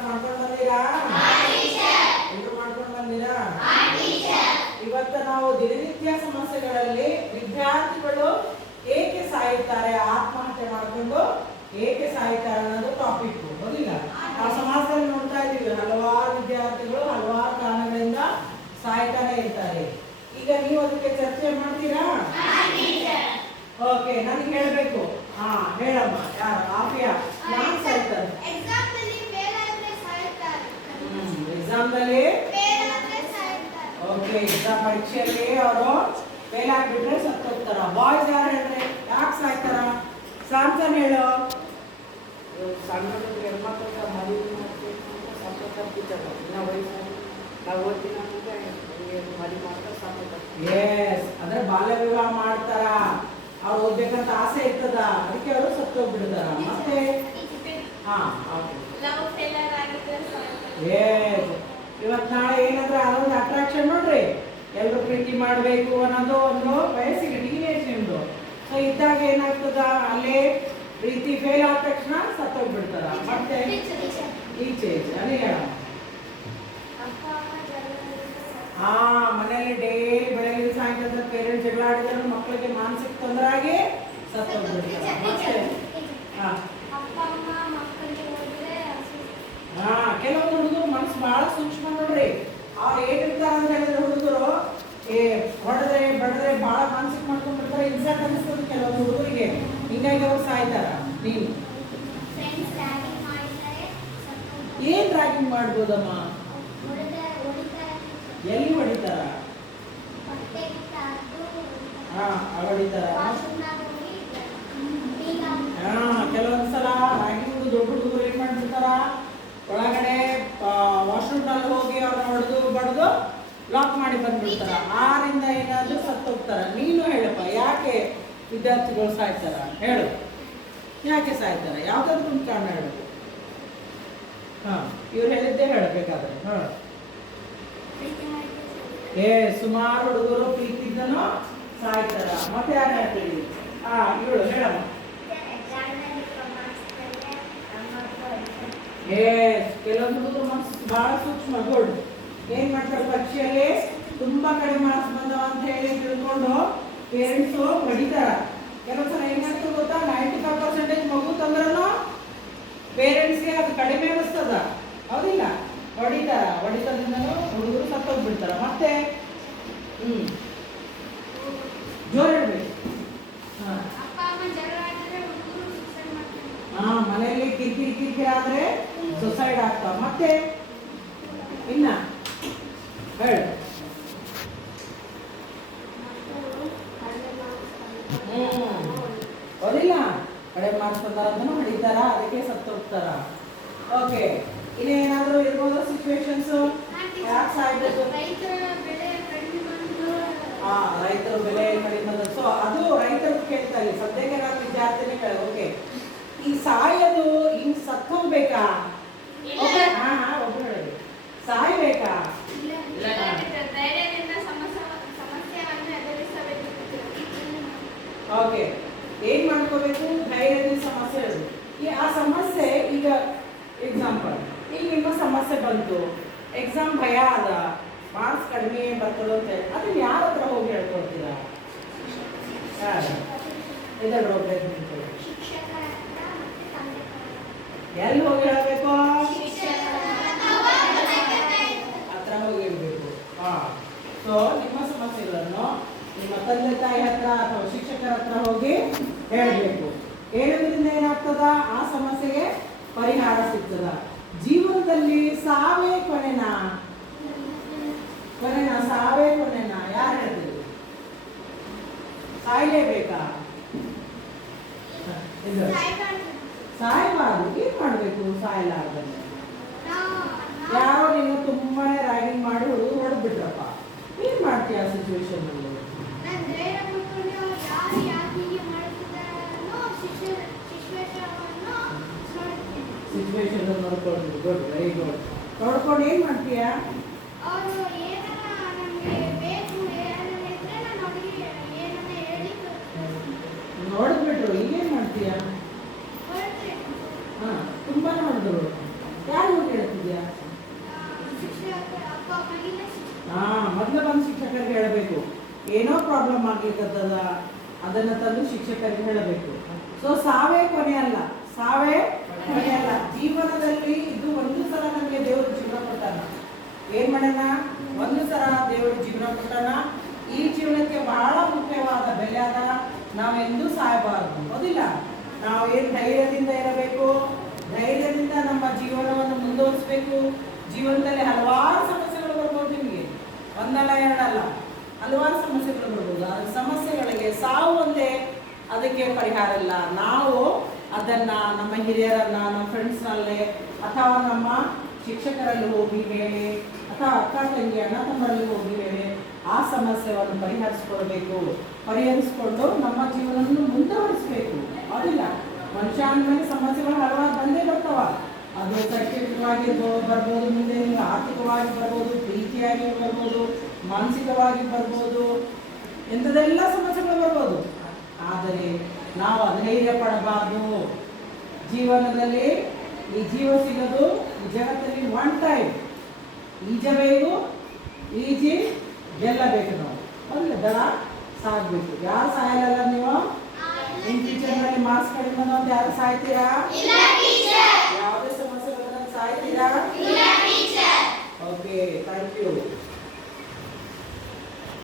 Class ಮಾಡ್ಕೊಂಡು ಬಂದಿರಾ? ಎಲ್ಲರೂ ಮಾಡ್ಕೊಂಡು ಬಂದಿರಾ? ಇವತ್ತು ನಾವು ದಿನನಿತ್ಯ ಸಮಸ್ಯೆಗಳಲ್ಲಿ ವಿದ್ಯಾರ್ಥಿಗಳು ಏಕೆ ಸಾಯುತ್ತಾರೆ, ಆತ್ಮಹತ್ಯೆ ಮಾಡಿಕೊಂಡು ಏಕೆ ಸಾಯುತ್ತಾರೆ ಅನ್ನೋದು ಟಾಪಿಕ್. ಹೌದಿಲ್ಲ? ನಾವು ಸಮಾಜದಲ್ಲಿ ನೋಡ್ತಾ ಇದ್ದೀವಿ, ಹಲವಾರು ವಿದ್ಯಾರ್ಥಿಗಳು ಹಲವಾರು ಕಾರಣಗಳಿಂದ ಸಾಯ್ತಾನೆ ಇರ್ತಾರೆ. ಈಗ ನೀವು ಅದಕ್ಕೆ ಚರ್ಚೆ ಮಾಡ್ತೀರಾ? ಓಕೆ, ನನಗೆ ಹೇಳಬೇಕು. ಹೇಳಮ್ಮ. ಯಾರು? ಆಫಿಯಾ. ಯಾಕೆ ಸಾಯ್ತಾರೆ? ಎಕ್ಸಾಮ್ದಲ್ಲಿ ಓಕೆ, ಎಕ್ಸಾಮ್ ಪರೀಕ್ಷೆಯಲ್ಲಿ ಅವರು ಫೇಲ್ ಆಗಿಬಿಟ್ರೆ ಸತ್ತೋಗ್ತಾರ. ಬಾಯ್ಸ್ ಯಾರು ಹೇಳ್ರೆ ಯಾಕೆ ಸಾಯ್ತಾರ? ಸಾಂಸನ್ ಹೇಳು. ಸಣ್ಣ ಹೆಣ್ಮಕ್ಳು ಮದುವೆ ಸತ್ತೋಗ್ತಾರೆ. ನಾವು ವಯಸ್ಸು ನಾವು ಓದ್ತಿನ ಮದುವೆ ಮಾಡ್ತಾರೆ ಸತ್ತೋಗ್ತಾರೆ. ಎಸ್, ಅಂದ್ರೆ ಬಾಲ್ಯ ವಿವಾಹ ಮಾಡ್ತಾರ. ಅವ್ರು ಓದ್ಬೇಕಂತ ಆಸೆ ಇರ್ತದ, ಅದಕ್ಕೆ ಅವರು ಸತ್ತೋಗ್ಬಿಡ್ತಾರ. ಮತ್ತೆ ಇವತ್ ನಾಳೆ ಏನಾದ್ರೆ ಅದೊಂದು ಅಟ್ರಾಕ್ಷನ್ ನೋಡ್ರಿ, ಎಲ್ರು ಪ್ರೀತಿ ಮಾಡ್ಬೇಕು ಅನ್ನೋದು ಒಂದು ವಯಸ್ಸಿಗೆ ಟೀನೇಜ್ ನಿಮ್ದು. ಸೊ ಇದ್ದಾಗ ಏನಾಗ್ತದ, ಅಲ್ಲೇ ಪ್ರೀತಿ ಫೇಲ್ ಆದ ತಕ್ಷಣ ಸತ್ತೋಗ್ಬಿಡ್ತಾರ. ಮತ್ತೆ ಈಚೆ ಅದೇ ಹೇಳ. ಮನೆಯಲ್ಲಿ ಡೈಲಿ ಬೆಳಗ್ಗೆ ಸಾಯಂಕಾಲ ಪೇರೆಂಟ್ಸ್ ಜಗಳ ಆಡಿದ್ರೆ ಮಕ್ಕಳಿಗೆ ಮಾನಸಿಕ ತೊಂದರೆ ಆಗಿ ಸತ್ತೋಗ್ಬಿಡ್ತಾರೆ. ಮತ್ತೆ ಕೆಲವೊಂದು ಹುಡುಗರು ಮನಸ್ಸು ಬಹಳ ಸೂಕ್ಷ್ಮ ನೋಡ್ರಿ. ಅವ್ರು ಏನಿರ್ತಾರ ಅಂತ ಹೇಳಿದ್ರೆ ಹುಡುಗರು ಹೊಡೆದ್ರೆ ಬಡದ್ರೆ ಬಹಳ ಮಾನಸಿಕ ಮಾಡ್ಕೊಂಡ್ಬಿಡ್ತಾರೆ. ಇನ್ಸಲ್ಟ್ ಅನಿಸ್ತದೆ ಕೆಲವೊಂದು ಹುಡುಗರಿಗೆ, ಹಿಂಗಾಗಿ ಅವ್ರು ಸಾಯ್ತಾರ. ನೀನು ಏನ್ ರ್ಯಾಗಿಂಗ್ ಮಾಡ್ಬೋದಮ್ಮ? ಎಲ್ಲಿ ಹೊಡಿತಾರ? ಹೊಡಿತಾರ. ಕೆಲವೊಂದ್ಸಲ ರ್ಯಾಗಿಂಗ್ ದೊಡ್ಡ ಹುಡುಗರು ಏನ್ ಮಾಡ್ಬಿಡ್ತಾರ, ಒಳಗಡೆ ವಾಶ್ರೂಮ್ ನಲ್ಲಿ ಹೋಗಿ ಅವ್ರನ್ನ ಹೊಡೆದು ಬಡ್ದು ಲಾಕ್ ಮಾಡಿ ಬಂದ್ಬಿಡ್ತಾರ. ಆರಿಂದ ಏನಾದ್ರೂ ಸತ್ತೋಗ್ತಾರ. ನೀನು ಹೇಳಪ್ಪ, ಯಾಕೆ ವಿದ್ಯಾರ್ಥಿಗಳು ಸಾಯ್ತಾರ ಹೇಳು? ಯಾಕೆ ಸಾಯ್ತಾರ? ಯಾವ್ದಾದ್ರು ಒಂದು ಕಾರಣ ಹೇಳು. ಇವ್ರು ಹೇಳಿದ್ದೇ ಹೇಳಬೇಕಾದ್ರೆ. ಸುಮಾರು ಹುಡುಗರು ಪ್ರೀತಿದ್ದನು ಸಾಯ್ತಾರ. ಮತ್ತೆ ಯಾರು ಹೇಳ್ತೀವಿ? ಇವಳು ಹೇಳಮ್ಮ. ಕೆಲವೊಂದು ಹುಡುಗರು ಮನಸ್ಸು ಬಹಳ ಸೂಕ್ಷ್ಮ. ಗುಡ್. ಏನ್ ಮಾಡ್ತಾರೆ, ಪರೀಕ್ಷೆಯಲ್ಲಿ ತುಂಬಾ ಕಡಿಮೆ ಮಾರ್ಕ್ಸ್ ಬಂದವ ಅಂತ ಹೇಳಿ ತಿಳ್ಕೊಂಡು ಪೇರೆಂಟ್ಸ್ ಹೊಡಿತಾರ. ಕೆಲವೊಂದ್ಸಲ ಏನಾಗ್ತದೆ ಗೊತ್ತಾ, 95% ಮಗು ತಂದ್ರೂ ಪೇರೆಂಟ್ಸ್ಗೆ ಅದು ಕಡಿಮೆ ಅನಿಸ್ತದ. ಹೌದಿಲ್ಲ? ಹೊಡಿತಾರ. ಹೊಡಿತದಿಂದನೂ ಹುಡುಗರು ಸತ್ತೋಗ್ಬಿಡ್ತಾರ. ಮತ್ತೆ ಜೋರ್ ಹೇಳ್ಬೇಕು. ಮನೆಯಲ್ಲಿ ಕಿರಿಕಿರಿ ಆದ್ರೆ ಸುಸೈಡ್ ಆಗ್ತಾವ. ಮತ್ತೆ ಇನ್ನ ಹೇಳು. ಹೌದಿಲ್ಲ? ಕಡಿಮೆ ಮಾರ್ಕ್ಸ್ ಬಂದಾರ ಅಂತ ಹೊಡಿತಾರ, ಅದಕ್ಕೆ ಸತ್ತೋಗ್ತಾರ. ಓಕೆ, ಇನ್ನೇನಾದ್ರೂ ಇರ್ಬೋದು ಸಿಚುವೇಶನ್ಸ್? ಯಾಕೆ ಸಾಯ್ಬೇಕು? ರೈತರ ಬೆಲೆ ಕಡಿಮೆ ಬಂದ. ಸೊ ಅದು ರೈತರು ಕೇಳ್ತಾ ಇಲ್ಲ. ಸದ್ಯಕ್ಕೆ ನಾನು ವಿದ್ಯಾರ್ಥಿನೇ ಕೇಳ. ಓಕೆ, ಈ ಸಾಯೋದು ಹಿಂಗ್ ಸತ್ತೋಗ್ಬೇಕಾ? ಒಬ್ರು ಹೇಳಿ. ಸಾಯ್ಬೇಕಾ? ಓಕೆ, ಏನ್ ಮಾಡ್ಕೋಬೇಕು? ಧೈರ್ಯದಿಂದ ಸಮಸ್ಯೆ ಹೇಳು. ಆ ಸಮಸ್ಯೆ ಈಗ ಎಕ್ಸಾಂಪಲ್, ಈಗ ನಿಮ್ಮ ಸಮಸ್ಯೆ ಬಂತು, ಎಕ್ಸಾಮ್ ಭಯ ಅದ, ಮಾರ್ಕ್ಸ್ ಕಡಿಮೆ ಬರ್ತದೆ ಅಂತ, ಅದನ್ನ ಯಾರ ಹತ್ರ ಹೋಗಿ ಹೇಳ್ಕೊಳ್ತೀರಾ? ಇದರ ಹೋಗ್ಬೇಕು. ಎಲ್ಲಿ ಹೋಗಿ ಹೇಳ್ಬೇಕು? ಹತ್ರ ಹೋಗಿ ಹೇಳ್ಬೇಕು. ಸೊ ನಿಮ್ಮ ಸಮಸ್ಯೆಗಳನ್ನು ನಿಮ್ಮ ತಂದೆ ತಾಯಿ ಹತ್ರ ಅಥವಾ ಶಿಕ್ಷಕರ ಹತ್ರ ಹೋಗಿ ಹೇಳಬೇಕು. ಹೇಳೋದ್ರಿಂದ ಏನಾಗ್ತದ, ಆ ಸಮಸ್ಯೆಗೆ ಪರಿಹಾರ ಸಿಗ್ತದ. ಜೀವನದಲ್ಲಿ ಸಾವೇ ಕೊನೆನಾ? ಸಾವೇ ಕೊನೆನಾ? ಯಾರು ಹೇಳ್ತೀವಿ? ಸಾಯ್ಲೇಬೇಕಾ? ಸಾಯ್ಬಾರ್ದು. ಏನ್ ಮಾಡ್ಬೇಕು ಸಾಯಲಾರ್ದಂಗೆ? ಯಾರೋ ನೀನು ತುಂಬಾನೇ ರ್ಯಾಗಿಂಗ್ ಮಾಡಿ ಹೊಡೆದ್ಬಿಟ್ರಪ್ಪ, ಏನ್ ಮಾಡ್ತೀಯ ಆ ಸಿಚುವೇಶನ್ ಅಲ್ಲಿ? ಸಿಚುವೇಶನ್ ನೋಡ್ಕೊಂಡು. Good, very good. ನೋಡ್ಕೊಂಡು ಏನ್ ಮಾಡ್ತೀಯ? ನೋಡಿದ್ಬಿಟ್ರು, ಈಗೇನ್ ಮಾಡ್ತೀಯ? ತುಂಬಾ ನೋಡಿದ್ರು. ಯಾರು ಹೇಳ್ತಿದ್ಯಾ? ಹಾ, ಮೊದಲು ಬಂದು ಶಿಕ್ಷಕರಿಗೆ ಹೇಳಬೇಕು. ಏನೋ ಪ್ರಾಬ್ಲಮ್ ಆಗ್ಲಿಕ್ಕತ್ತದ ಅದನ್ನ ತಂದು ಶಿಕ್ಷಕರಿಗೆ ಹೇಳಬೇಕು. ಸೊ ಸಾವೇ ಕೊನೆ ಅಲ್ಲ, ಸಾವೇ ಕೊನೆ ಅಲ್ಲ. ಜೀವನದಲ್ಲಿ ಇದು ಒಂದು ಸಲ ನಮಗೆ ದೇವರು ಜೀವನ ಕೊಟ್ಟಾನ. ಏನ್ ಮಾಡೋಣ? ಒಂದು ಸಲ ದೇವರು ಜೀವನ ಕೊಟ್ಟಾನ. ಈ ಜೀವನಕ್ಕೆ ಬಹಳ ಮುಖ್ಯವಾದ ಬೆಲೆ ಅದ. ನಾವೆಂದೂ ಸಾಯಬಾರದು, ಹೌದಿಲ್ಲ? ನಾವು ಏನ್ ಧೈರ್ಯದಿಂದ ಇರಬೇಕು, ಧೈರ್ಯದಿಂದ ನಮ್ಮ ಜೀವನವನ್ನು ಮುಂದುವರಿಸಬೇಕು. ಜೀವನದಲ್ಲಿ ಹಲವಾರು ಸಮಸ್ಯೆಗಳು ಬರ್ಬೋದು ನಿಮಗೆ, ಒಂದಲ್ಲ ಎರಡಲ್ಲ, ಹಲವಾರು ಸಮಸ್ಯೆಗಳು ಬರ್ಬೋದು. ಆ ಸಮಸ್ಯೆಗಳಿಗೆ ಸಾವು ಒಂದೇ ಅದಕ್ಕೆ ಪರಿಹಾರ ಇಲ್ಲ. ನಾವು ಅದನ್ನ ನಮ್ಮ ಹಿರಿಯರನ್ನ, ನಮ್ಮ ಫ್ರೆಂಡ್ಸ್ನಲ್ಲೇ ಅಥವಾ ನಮ್ಮ ಶಿಕ್ಷಕರಲ್ಲಿ ಹೋಗಿ ಹೇಳಿ, ಅಥವಾ ಅಕ್ಕ ತಂಗಿ ಅಣ್ಣ ತಮ್ಮರಲ್ಲಿ ಹೋಗಿ ಹೇಳಿ ಆ ಸಮಸ್ಯೆಯನ್ನು ಪರಿಹರಿಸ್ಕೊಳ್ಬೇಕು. ಪರಿಹರಿಸ್ಕೊಂಡು ನಮ್ಮ ಜೀವನವನ್ನು ಮುಂದುವರಿಸಬೇಕು, ಹೌದಿಲ್ಲ? ಮನುಷ್ಯ ಅಂದಮೇಲೆ ಸಮಸ್ಯೆಗಳು ಹಲವಾರು ಬಂದೇ ಬರ್ತಾವ. ಅದು ಶೈಕ್ಷಣಿಕವಾಗಿ ಬರ್ಬೋದು, ಮುಂದೆ ನಿಮ್ಗೆ ಆರ್ಥಿಕವಾಗಿ ಬರ್ಬೋದು, ಪ್ರೀತಿಯಾಗಿ ಬರ್ಬೋದು, ಮಾನಸಿಕವಾಗಿ ಬರ್ಬೋದು, ಇಂಥದೆಲ್ಲ ಸಮಸ್ಯೆಗಳು ಬರ್ಬೋದು. ಆದರೆ ನಾವು ಅಧೈರ್ಯ ಪಡಬಾರ್ದು. ಜೀವನದಲ್ಲಿ ಈ ಜೀವ ಸಿಗೋದು ಈ ಜಗತ್ತಲ್ಲಿ ಒನ್ ಟೈಮ್. ಈಜಬೇಕು, ಈಜಿ ಗೆಲ್ಲಬೇಕು. ನಾವು ಒಂದು ದಳ ಸಾಗಬೇಕು. ಯಾರು ಸಾಯಲ್ಲ. ನೀವು ಇನ್ ಫ್ಯೂಚರ್ನಲ್ಲಿ ಮಾರ್ಕ್ಸ್ ಕಡಿಮೆ ಬಂದು ಯಾರು ಸಾಯ್ತೀರಾ? ಯಾವುದೇ ಸಮಸ್ಯೆ ಬಂದಾಗ ಸಾಯ್ತೀರಾ? Okay, thank you.